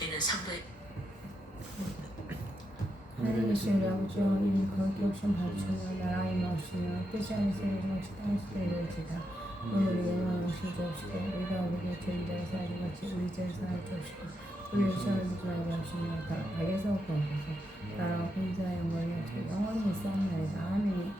우리는 상도의 하나님 계신 우리 아버지여, 이름 거룩히 오신 받으시며 나라가 임하옵시며 뜻이 하늘에서 이루어지듯이 땅에서도 이루어지이다. 오늘 우리에게 일용할 것을 주옵시고 우리가 우리에게 죄를 지어 사하지 같이 우리 죄를 사하여 주옵시고 우리를 시험에 들지 말게 하시며 악에서 구하소서. 나라와 권세와 영광이 영원히 있사옵나이다. 아멘.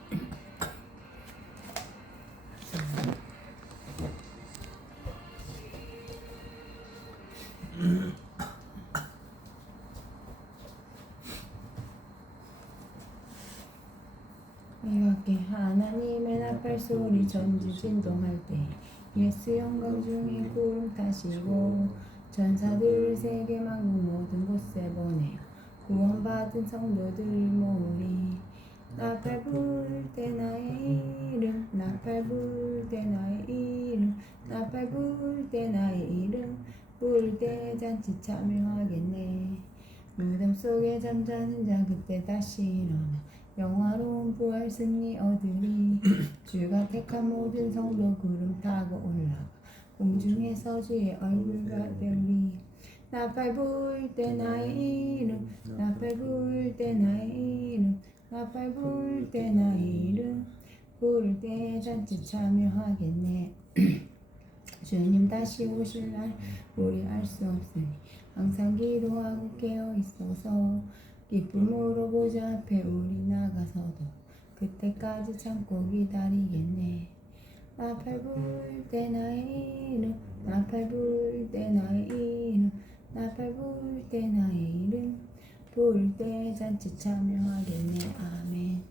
이렇게 하나님의 나팔 소리 전지 진동할 때 예수 영광 중에 구름 타시고 전사들을 세계 만국 모든 곳에 보내어 구원받은 성도들 모으리. 나팔 불 때 나의 이름, 나팔 불 때 나의 이름, 나팔 불 때 나의 이름, 부를 때 잔치 참여하겠네. 무덤 속에 잠자는 자 그때 다시 일어나 영화로운 부활 승리 얻으리. 주가 택한 모든 성도 구름 타고 올라가 공중에서 주의 얼굴과 배우리. 나팔 불 때 나의 이름, 나팔 불 때 나의 이름, 나팔 불 때 나의 이름, 부를 때 잔치 참여하겠네. 주님 다시 오실 날 우리 알 수 없으니 항상 기도하고 깨어 있어서 기쁨으로 보좌 앞에 우리 나가서도 그때까지 참고 기다리겠네. 나팔 불 때 나의 이름, 나팔 불 때 나의 이름, 나팔 불 때 나의 이름, 부를 때 잔치 참여하겠네. 아멘.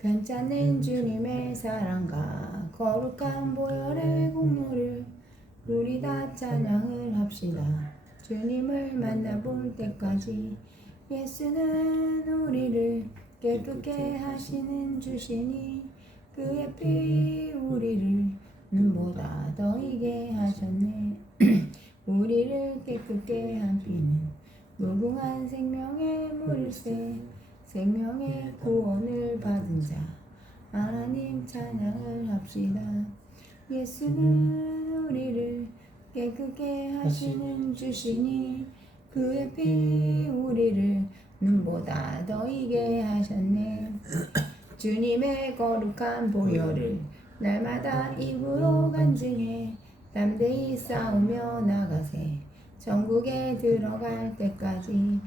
괜찮은 주님의 사랑과 거룩한 보혈의 공로를 우리 다 찬양을 합시다. 주님을 만나볼 때까지 예수는 우리를 깨끗게 하시는 주시니 그의 피 우리를 눈보다 더 이게 하셨네. 우리를 깨끗게 한 피는 무궁한 생명의 물새, 생명의 구원을 받은 자 하나님 찬양을 합시다. 예수는 우리를 깨끗게 하시는 주시니 그의 피 우리를 눈보다 더 이게 하셨네. 주님의 거룩한 보혈을 날마다 입으로 간증해 담대히 싸우며 나가세. 천국에 들어갈 때까지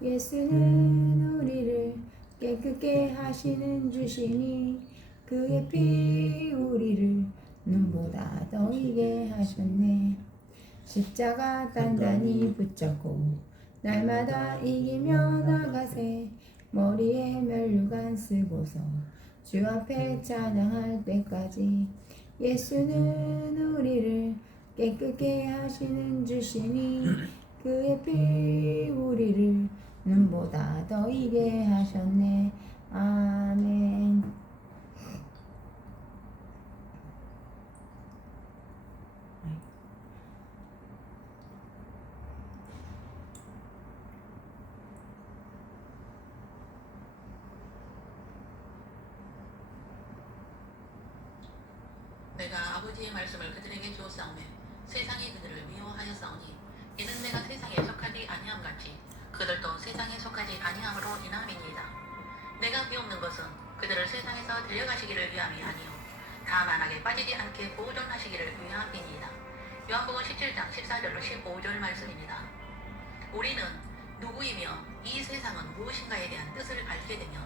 예수는 우리를 깨끗게 하시는 주시니 그의 피 우리를 눈보다 더 이게 하셨네. 십자가 단단히 붙잡고 날마다 이기며 나가세. 머리에 면류관 쓰고서 주 앞에 찬양할 때까지 예수는 우리를 깨끗게 하시는 주시니 그의 피 우리를 눈보다 더 이게 하셨네. 아멘. 내가 아버지의 말씀을 그들에게 주었사오매 세상이 그들을 미워하였사오니 이는 내가 세상에 속하지 아니함 같이 그들도 세상에 속하지 아니함으로 인함이니이다. 내가 비옵는 것은 그들을 세상에서 데려가시기를 위함이 아니요 다만 악에 빠지지 않게 보존하시기를 위함이니이다. 요한복음 17장 14절로 15절 말씀입니다. 우리는 누구이며 이 세상은 무엇인가에 대한 뜻을 알게 되며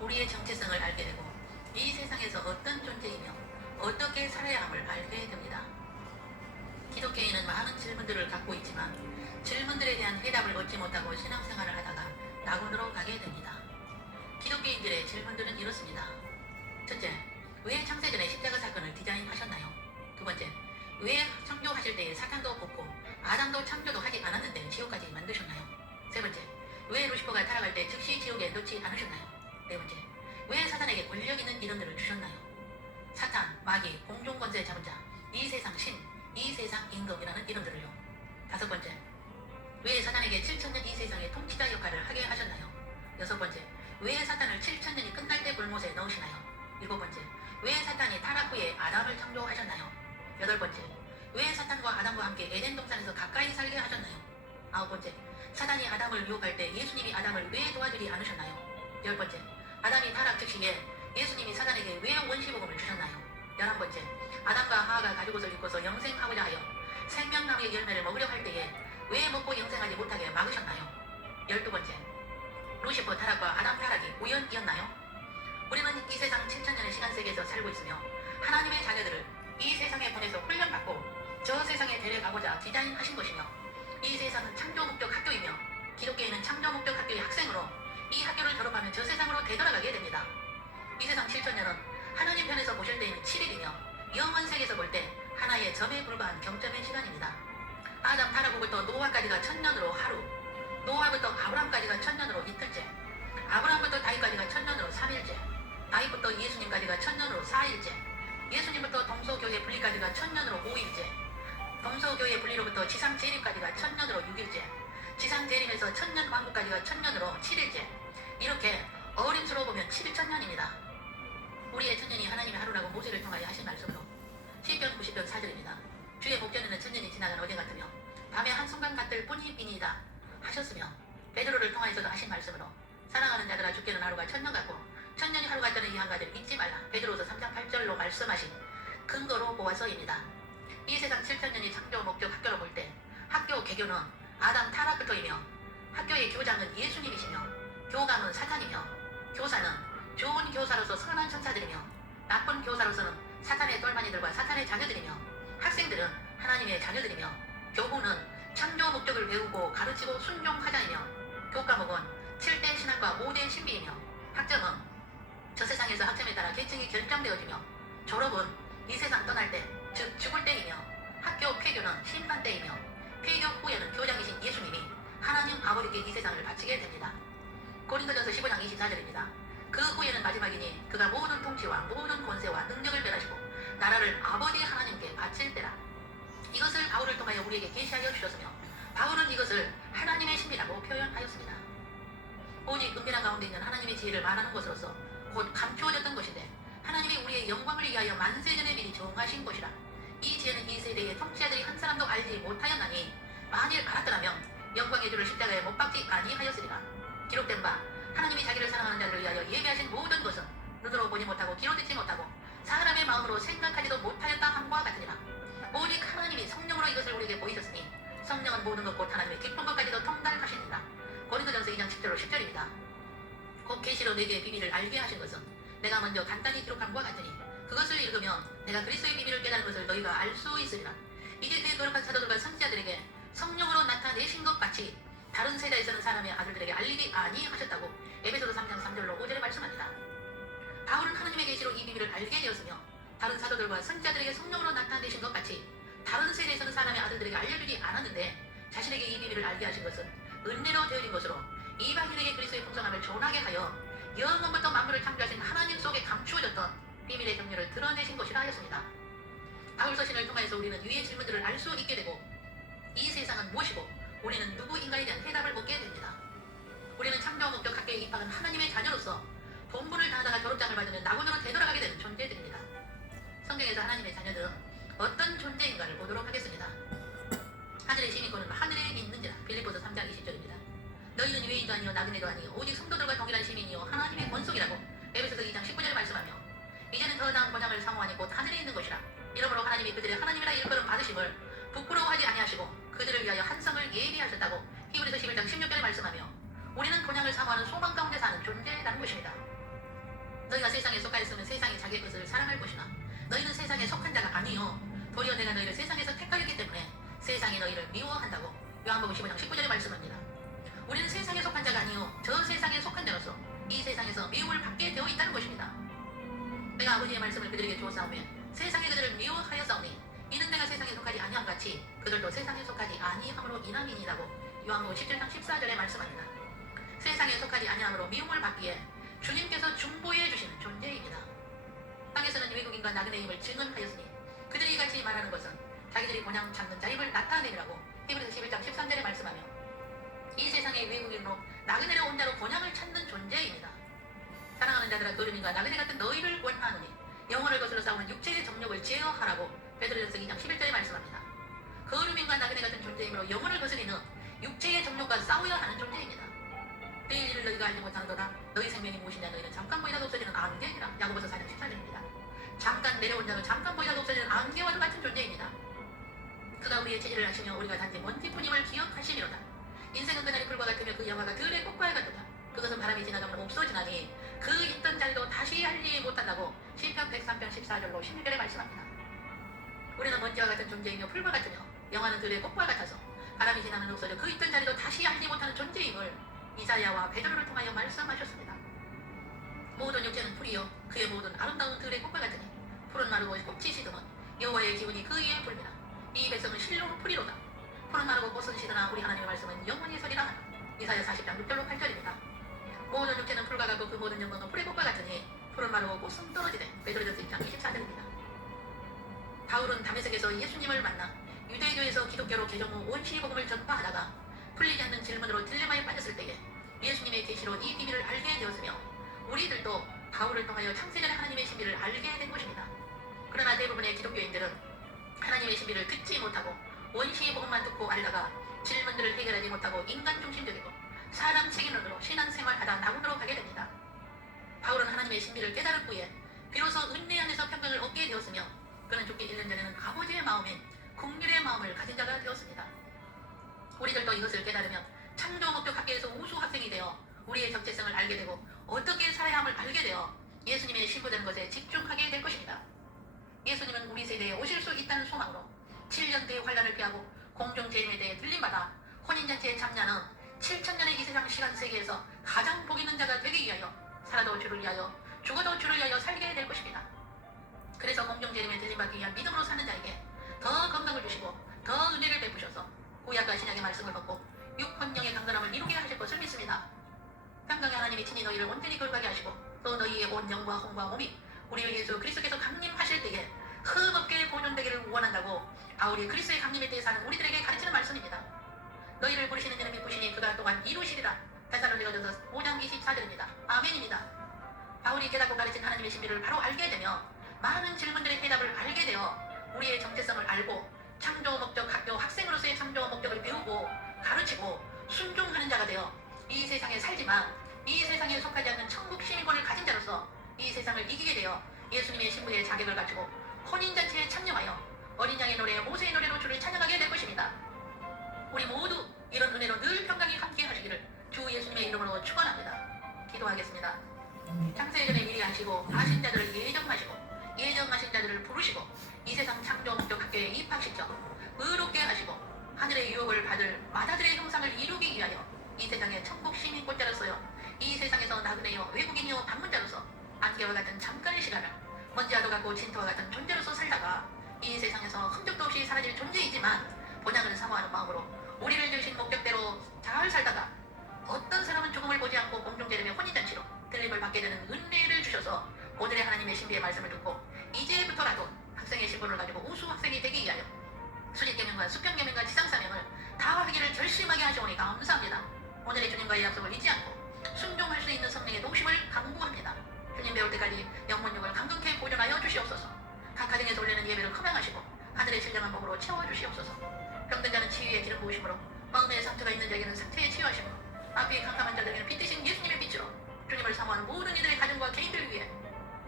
우리의 정체성을 알게 되고 이 세상에서 어떤 존재이며 어떻게 살아야 함을 알게 됩니다. 기독교인은 많은 질문들을 갖고 있지만 질문들에 대한 해답을 얻지 못하고 신앙생활을 하다가 낙원으로 가게 됩니다. 기독교인들의 질문들은 이렇습니다. 첫째, 왜 창세전에 십자가 사건을 디자인하셨나요? 두 번째, 왜 창조하실 때에 사탄도 뽑고 아담도 창조도 하지 않았는데 지옥까지 만드셨나요? 세 번째, 왜 루시퍼가 타락할 때 즉시 지옥에 넣지 않으셨나요? 네 번째, 왜 사탄에게 권력 있는 이름들을 주셨나요? 사탄, 마귀, 공중권세 잡은 자, 이 세상 신, 이 세상 임금이라는 이름들을요. 다섯 번째, 왜 사탄에게 7,000년 이 세상의 통치자 역할을 하게 하셨나요? 여섯 번째, 왜 사탄을 7,000년이 끝날 때 골못에 넣으시나요? 일곱 번째, 왜 사탄이 타락 후에 아담을 창조하셨나요? 여덟 번째, 왜 사탄과 아담과 함께 에덴 동산에서 가까이 살게 하셨나요? 9번째, 사단이 아담을 유혹할 때 예수님이 아담을 왜 도와주지 않으셨나요? 10번째, 아담이 타락 즉시에 예수님이 사단에게 왜 원시복음을 주셨나요? 11번째, 아담과 하하가 가죽옷을 입고서 영생하고자 하여 생명나무의 열매를 먹으려 할 때에 왜 먹고 영생하지 못하게 막으셨나요? 12번째, 루시퍼 타락과 아담 타락이 우연이었나요? 우리는 이 세상 7천년의 시간세계에서 살고 있으며 하나님의 자녀들을 이 세상에 보내서 훈련받고 저 세상에 데려가고자 디자인하신 것이며 이 세상은 창조 목적 학교이며 기독교인은 창조 목적 학교의 학생으로 이 학교를 졸업하면 저 세상으로 되돌아가게 됩니다. 이 세상 7천년은 하나님 편에서 보실 때에는 7일이며 영원 세계에서 볼 때 하나의 점에 불과한 경점의 시간입니다. 아담 타락 후부터 노아까지가 1000년으로 하루, 노아부터 아브람까지가 1000년으로 이틀째, 아브람부터 다윗까지가 1000년으로 3일째, 다윗부터 예수님까지가 1000년으로 4일째, 예수님부터 동서교회 분리까지가 1000년으로 5일째, 동서교회 분리로부터 지상 재림까지가 1000년으로 6일째, 지상 재림에서 천년 왕국까지가 1000년으로 7일째. 이렇게 어림수로 보면 7천년입니다. 우리의 천년이 하나님의 하루라고 모세를 통하여 하신 말씀으로 시편 90편 4절입니다. 주의 목전에는 천년이 지나간 어제 같으며 밤에 한순간 같을 뿐이니이다 하셨으며 베드로를 통하여서도 하신 말씀으로 사랑하는 자들아 주께는 하루가 천년 같고 천년이 하루 같다는 이 한 가지를 잊지 말라. 베드로서 3장 8절로 말씀하신 근거로 보아서입니다. 이 세상 7천년이 창조 목적 학교로 볼 때 학교 개교는 아담 타락부터이며 학교의 교장은 예수님이시며 교감은 사탄이며 교사는 좋은 교사로서 선한 천사들이며 나쁜 교사로서는 사탄의 똘마니들과 사탄의 자녀들이며 학생들은 하나님의 자녀들이며 교부는 창조 목적을 배우고 가르치고 순종하자이며 교과목은 7대 신학과 5대 신비이며 학점은 저 세상에서 학점에 따라 계층이 결정되어지며 졸업은 이 세상 떠날 때, 즉 죽을 때이며 학교 폐교는 심판 때이며 폐교 후에는 교장이신 예수님이 하나님 아버지께 이 세상을 바치게 됩니다. 고린도전서 15장 24절입니다. 그 후에는 마지막이니 그가 모든 통치와 모든 권세와 능력을 멸하시고 나라를 아버지 하나님께 바칠 때라. 이것을 바울을 통하여 우리에게 계시하여 주셨으며 바울은 이것을 하나님의 신비라고 표현하였습니다. 오직 은밀한 가운데 있는 하나님의 지혜를 말하는 것으로서 곧 감추어졌던 것인데 하나님이 우리의 영광을 위하여 만세전에 미리 정하신 것이라. 이 지혜는 이 세대의 통치자들이 한 사람도 알지 못하였나니 만일 알았더라면 영광의 주를 십자가에 못 박지 아니하였으리라. 기록된 바 하나님이 자기를 사랑하는 자들을 위하여 예비하신 모든 것은 눈으로 보지 못하고 귀로 듣지 못하고 사람의 마음으로 생각하지도 못하였다 함과 같으니라. 오직 하나님이 성령으로 이것을 우리에게 보이셨으니 성령은 모든 것 곧 하나님의 깊은 것까지도 통달하시니라. 고린도전서 2장 10절로 10절입니다. 곧 계시로 내게 비밀을 알게 하신 것은 내가 먼저 간단히 기록한 것과 같으니 그것을 읽으면 내가 그리스도의 비밀을 깨달은 것을 너희가 알 수 있으리라. 이제 그 거룩한 사도들과 선지자들에게 성령으로 나타내신 것 같이 다른 세대에 서는 사람의 아들들에게 알리지 아니하셨다고 에베소서 3장 3절로 5절에 말씀합니다. 바울은 하나님의 계시로 이 비밀을 알게 되었으며 다른 사도들과 선지자들에게 성령으로 나타내신 것 같이 다른 세대에 서는 사람의 아들들에게 알려주지 않았는데 자신에게 이 비밀을 알게 하신 것은 은혜로 되어진 것으로 이방인에게 그리스도의 풍성함을 전하게 하여 영원부터 만물을 창조하신 하나님 속에 감추어졌던 비밀의 경륜을 드러내신 것이라 하였습니다. 바울 서신을 통하여서 우리는 위의 질문들을 알 수 있게 되고 이 세상은 무엇이고 우리는 누구인가에 대한 해답을 얻게 됩니다. 우리는 창조 목적 학교에 입학한 하나님의 자녀로서 본분을 다하다가 졸업장을 받으면 낙원으로 되돌아가게 되는 존재들입니다. 성경에서 하나님의 자녀들은 어떤 존재인가를 보도록 하겠습니다. 하늘의 시민권은 하늘에 있는지라. 빌립보서 3장 20절입니다. 너희는 유해인도 아니요 나그네도 아니요 오직 성도들과 동일한 시민이요 하나님의 권속이라고 에베소서 2장 19절에 말씀하며 이제는 더 나은 권장을 사모하니 곧 하늘에 있는 것이라. 이러므로 하나님이 그들의 하나님이라 일컬음 받으심을 부끄러워하지 아니하시고 그들을 위하여 한 성을 예비하셨다고 히브리서 11장 16절에 말씀하며 우리는 본향을 사모하는 소망 가운데 사는 존재라는 것입니다. 너희가 세상에 속하였으면 세상이 자기의 것을 사랑할 것이나 너희는 세상에 속한 자가 아니요 도리어 내가 너희를 세상에서 택하였기 때문에 세상이 너희를 미워한다고 요한복음 15장 19절에 말씀합니다. 우리는 세상에 속한 자가 아니요 저 세상에 속한 자로서 이 세상에서 미움을 받게 되어 있다는 것입니다. 내가 아버지의 말씀을 그들에게 주었사오매 세상에 그들을 미워하였사오니 이는 내가 세상에 속하지 아니함 같이 그들도 세상에 속하지 아니함으로 인함이니라고 요한복음 17장 14절에 말씀합니다. 세상에 속하지 아니함으로 미움을 받기에 주님께서 중보해 주시는 존재입니다. 땅에서는 외국인과 나그네임을 증언하였으니 그들이 같이 말하는 것은 자기들이 본향 찾는 자임을 나타내라고 히브리서 11장 13절에 말씀하며 이 세상의 외국인으로 나그네로 온 자로 본향을 찾는 존재입니다. 사랑하는 자들아 거름인과 나그네 같은 너희를 원하노니 영혼을 거슬러 싸우는 육체의 정욕을 제어하라고 베드로전서 2장 11절에 말씀합니다. 거류민과 나그네 같은 존재이므로 영혼을 거스리는 육체의 정욕과 싸워야 하는 존재입니다. 내일 일을 너희가 알지 못하는도다. 너희 생명이 무엇이냐. 너희는 잠깐 보이다가 없어지는 안개니라. 야고보서 4장 14절입니다. 잠깐 내려온 자는 잠깐 보이다가 없어지는 안개와도 같은 존재입니다. 그가 우리의 체질을 아시며 우리가 단지 먼지뿐임을 기억하시리로다. 인생은 그날의 풀과 같으며 그 영화가 들의 꽃과 같도다. 그것은 바람이 지나가면 없어지나니 그 있던 자리도 다시 알지 못한다고 시편 103편 14절로 16절에 말씀합니다. 우리는 먼지와 같은 존재이며 풀과 같으며 영화는 들의 꽃과 같아서 바람이 지나면 없어져 그 있던 자리도 다시 알지 못하는 존재임을 이사야와 베드로를 통하여 말씀하셨습니다. 모든 육체는 풀이요 그의 모든 아름다운 들의 꽃과 같으니 풀은 마르고 꽃이 시드면 여호와의 기운이 그 위에 불미나 이 백성은 실로 풀이로다. 풀은 마르고 꽃은 시드나 우리 하나님의 말씀은 영원히 서리라 하나. 이사야 40장 6절로 8절입니다. 모든 육체는 풀과 같고 그 모든 영광은 풀의 꽃과 같으니 풀은 마르고 꽃은 떨어지되. 베드로전서 1장 24절입니다. 바울은 다메섹에서 예수님을 만나 유대교에서 기독교로 개종 후 원시 복음을 전파하다가 풀리지 않는 질문으로 딜레마에 빠졌을 때에 예수님의 계시로 이 비밀을 알게 되었으며 우리들도 바울을 통하여 창세전의 하나님의 신비를 알게 된 것입니다. 그러나 대부분의 기독교인들은 하나님의 신비를 듣지 못하고 원시 복음만 듣고 알다가 질문들을 해결하지 못하고 인간 중심적이고 사람 책임론으로 신앙생활하다 낙원으로 가게 됩니다. 바울은 하나님의 신비를 깨달은 후에 비로소 은혜 안에서 평강을 얻게 되었으며 그는 죽기 1년 전에는 아버지의 마음인 긍휼의 마음을 가진 자가 되었습니다. 우리들도 이것을 깨달으면 창조 목적 학교에서 우수 학생이 되어 우리의 정체성을 알게 되고 어떻게 살아야 함을 알게 되어 예수님의 신부되는 것에 집중하게 될 것입니다. 예수님은 우리 세대에 오실 수 있다는 소망으로 7년 대의 환란을 피하고 공중 재림에 대해 들림받아 혼인잔치에 참여하는 7천년의 이 세상 시간 세계에서 가장 복 있는 자가 되기 위하여 살아도 주를 위하여 죽어도 주를 위하여 살게 될 것입니다. 그래서 공중 재림에 들림받기 위한 믿음으로 사는 자에게 더 건강을 주시고 더 은혜를 베푸셔서 구약과 신약의 말씀을 받고 육혼령의 강건함을 이루게 하실 것을 믿습니다. 평강의 하나님이 친히 너희를 온전히 거룩하게 하시고 또 너희의 온 영과 혼과 몸이 우리 예수 그리스도께서 강림하실 때에 흠없게 보존되기를 원한다고 바울이 그리스도의 강림에 대해서 하는 우리들에게 가르치는 말씀입니다. 너희를 부르시는 이는 믿으시니 그가 또한 이루시리라. 데살로니가전서 5장 24절입니다. 아멘입니다. 바울이 깨닫고 가르친 하나님의 신비를 바로 알게 되며 많은 질문들의 해답을 알게 되어 우리의 정체성을 알고 창조 목적 학교 학생으로서의 창조 목적을 배우고 가르치고 순종하는 자가 되어 이 세상에 살지만 이 세상에 속하지 않는 천국 시민권을 가진 자로서 이 세상을 이기게 되어 예수님의 신부의 자격을 갖추고 혼인잔치에 참여하여 어린 양의 노래 모세의 노래로 주를 찬양하게 될 것입니다. 우리 모두 이런 은혜로 늘 평강이 함께 하시기를 주 예수님의 이름으로 축원합니다. 기도하겠습니다. 창세전에 미리 하시고 아신 자들을 예정하신 자들을 부르시고 이 세상 창조 목적 학교에 입학시켜 의롭게 하시고 하늘의 유업을 받을 마다들의 형상을 이루기 위하여 이 세상의 천국 시민권자로서요 이 세상에서 나그네요 외국인이요 방문자로서 안개와 같은 잠깐의 시간을 먼지와도 같고 진토와 같은 존재로서 살다가 이 세상에서 흔적도 없이 사라질 존재이지만 본향을 사모하는 마음으로 우리를 주신 목적대로 잘 살다가 어떤 사람은 죽음을 보지 않고 공중재림의 혼인잔치로 들림을 받게 되는 은혜를 주셔서 오늘의 하나님의 신비의 말씀을 듣고 이제부터라도 학생의 신분을 가지고 우수 학생이 되기 위하여 수직계명과 수평계명과 지상사명을 다 하기를 결심하게 하시오니 감사합니다. 오늘의 주님과의 약속을 잊지 않고 순종할 수 있는 성령의 노심을 강구합니다. 주님 배울 때까지 영혼력을 강건케 보존하여 주시옵소서. 각 가정에서 올리는 예배를 흠양하시고 하늘의 신령한 복으로 채워주시옵소서. 병든 자는 치유의 기름 부으심으로 마음에 상처가 있는 자에게는 상처의 치유하심으로 앞이 캄캄한 자들에게는 빛 대신 예수님의 빛으로 주님을 사모하는 모든 이들의 가정과 개인들 위해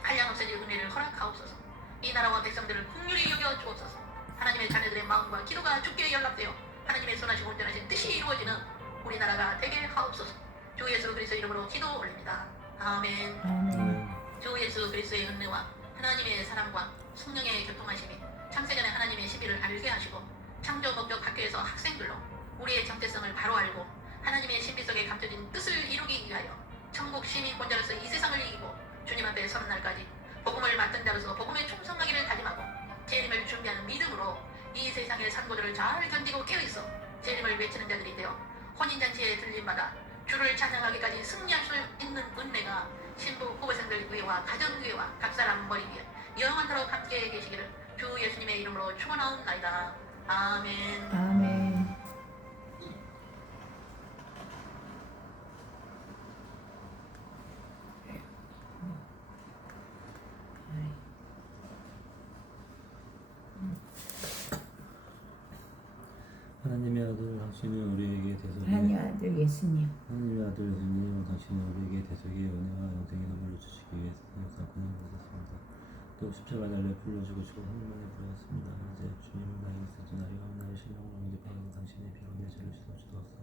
한량없어질 은혜를 허락하옵소서. 이 나라와 백성들을 긍휼히 여겨 주옵소서. 하나님의 자녀들의 마음과 기도가 주께 연락되어 하나님의 선하시고 온전하신 뜻이 이루어지는 우리나라가 되게 하옵소서. 주 예수 그리스도 이름으로 기도 올립니다. 아멘. 주 예수 그리스도의 은혜와 하나님의 사랑과 성령의 교통하심이 창세전의 하나님의 시비를 알게 하시고 창조 목적 학교에서 학생들로 우리의 정체성을 바로 알고 하나님의 신비 속에 감춰진 뜻을 이루기 위하여 천국 시민권자로서 이 세상을 이기고 주님 앞에 서는 날까지 복음을 맡은 자로서 복음에 충성하기를 다짐하고 재림을 준비하는 믿음으로 이 세상의 산고들을 잘 견디고 깨어있어 재림을 외치는 자들이 되어 혼인잔치에 들림받아 주를 찬양하기까지 승리할 수 있는 은혜가 신부 후보생들 위에와 가정 위에와 각 사람 머리 위에 영원토록 함께 계시기를 주 예수님의 이름으로 축원하옵나이다. 아멘. 아멘. 아들 예수님 하나님의 아들 예수님, 당신은 우리에게 대속의 은혜와 영생의 선물을 주시기 위해서 고난을 받았습니다. 또 십자가 날려 풀려 죽으시고 하늘만에 들어갔습니다. 이제 주님은 나에게 쓰시나리와 나의 신령을 영접하여 당신의 피로 내 죄를 씻어주소서.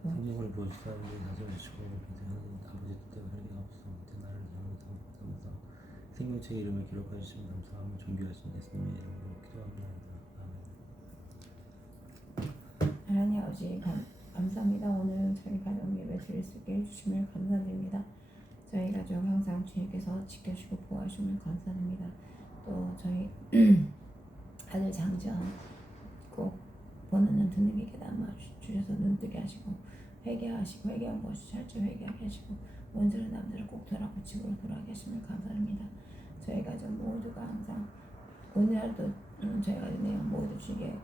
생명을 부어주사 우리의 나를 주시고 인생하는 아버지 뜻대로 살게 하옵소서. 이제 나를 사랑하면서 생명책의 이름을 기록하여 주시면 감사하며 존귀하신 예수님의 이름으로 기도합니다. 아멘. 하나님 아버지 감사합니다. 오늘 저희 가정 예배 드릴 수 있게 해주심을 감사드립니다. 저희 가족 항상 주님께서 지켜주시고 보호하심을 감사드립니다. 또 저희 아들 장전 꼭 보는 눈 듣는 게 깨닫아 주셔서 눈뜨게 하시고 회개하시고 회개한 것이 철저히 회개하게 하시고 원수를 남들을 꼭 돌아보치고 돌아가게 하심을 감사합니다. 저희 가족 모두가 항상 오늘 하루도 저희 가족 내용 모두 주님께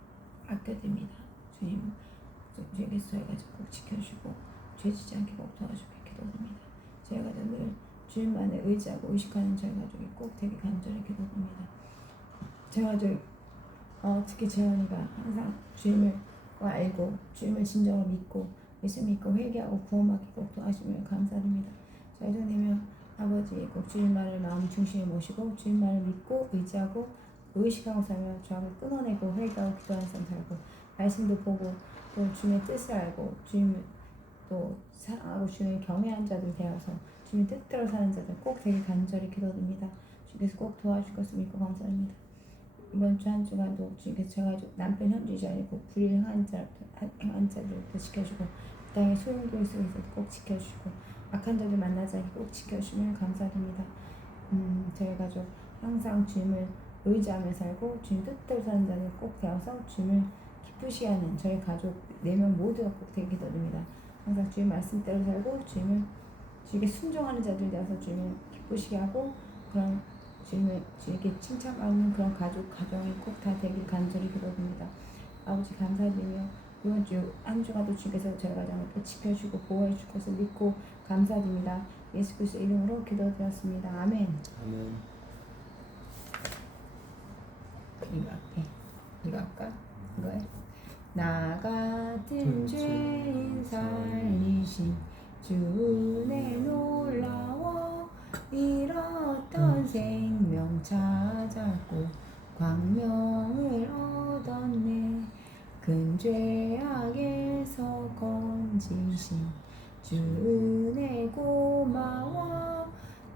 아껴드립니다. 주님 주님께서 저희 가족 꼭 지켜주시고 죄지지 않게 꼭 도와주시고 기도드립니다. 저희 가족 늘 주님만을 의지하고 의식하는 저희 가족이 꼭 되게 간절히 기도드립니다. 저희 가족 특히 재현이가 항상 주님을 알고 주님을 진정으로 믿고 예수 믿고 회개하고 구원받기 꼭 도와주시면 감사드립니다. 저희 주님은 아버지 꼭 주님 말을 마음 중심에 모시고 주님 말을 믿고 의지하고 의식하고 살며 죄악을 끊어내고 회개하고 기도하는 삶 살고 말씀도 보고 또 주님의 뜻을 알고 주님을 또 사랑하고 주님을 경외하는 자들 되어서 주님 뜻대로 사는 자들 꼭 되게 간절히 기도드립니다. 주님께서 꼭 도와주실 것을 믿고 감사합니다. 이번 주 한 주간도 주님께서 제가 남편 현주지 아니고 불행한 자들부터 지켜주고 땅의 소용돌이 속에서도 꼭 지켜주시고 악한 자들 만나지 않게 꼭 지켜주시면 감사드립니다. 저희 가족 항상 주님을 의지하며 살고 주님 뜻대로 사는 자들 꼭 되어서 주님을 기쁘시게 하는 저희 가족 4명 모두가 꼭 되게 기도드립니다. 항상 주님 말씀대로 살고 주님께 순종하는 자들 되어서 주님을 기쁘시게 하고 그런 주님께 칭찬받는 그런 가정이 꼭 다 되길 간절히 기도드립니다. 아버지 감사드리며 이번 주 한 주간도 주께서 저희 가정을 또 지켜주고 보호해 줄 것을 믿고 감사드립니다. 예수 그리스도 이름으로 기도드렸습니다. 아멘. 아멘. 이거 할까? 이거요? 나 같은 죄인 살리신 주의 놀라워 잃었던 생명 찾았고 광명을 얻었네. 큰 죄악에서 건지신 주 은혜 고마워.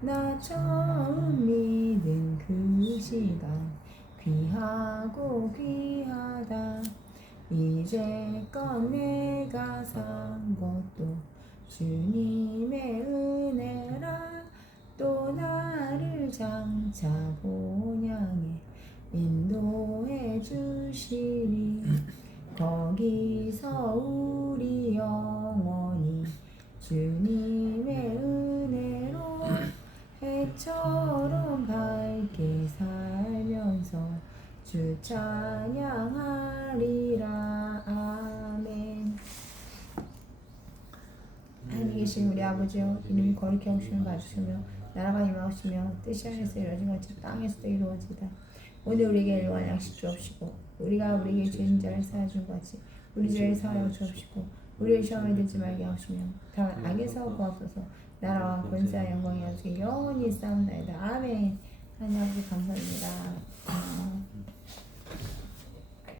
나 처음 믿은 그 시간 귀하고 귀하다. 이제껏 내가 산 것도 주님의 은혜라. 또 나를 장차 본향에 인도해 주시리. 거기서 우리 영원히 주님의 은혜로 해처럼 밝게 살면서 주 찬양하리라. 아멘. 하늘에 계신 우리 아버지여, 이름이 거룩히 여기심을 받으시며 나라가 임하시며 뜻이 하늘에서 이루어진 것처럼 땅에서도 이루어지다. 오늘 우리에게 일용할 양식 주옵시고 우리가 우리에게 죄인 자를 사하준 것 같이 우리 죄를 사하여 주옵시고 우리를 시험에 들지 말게 하시며 다만 악에서 구하소서. 나라와 권세와 영광이 아버지께 영원히 있사옵나이다. 아멘. 하나님 아버지 감사합니다.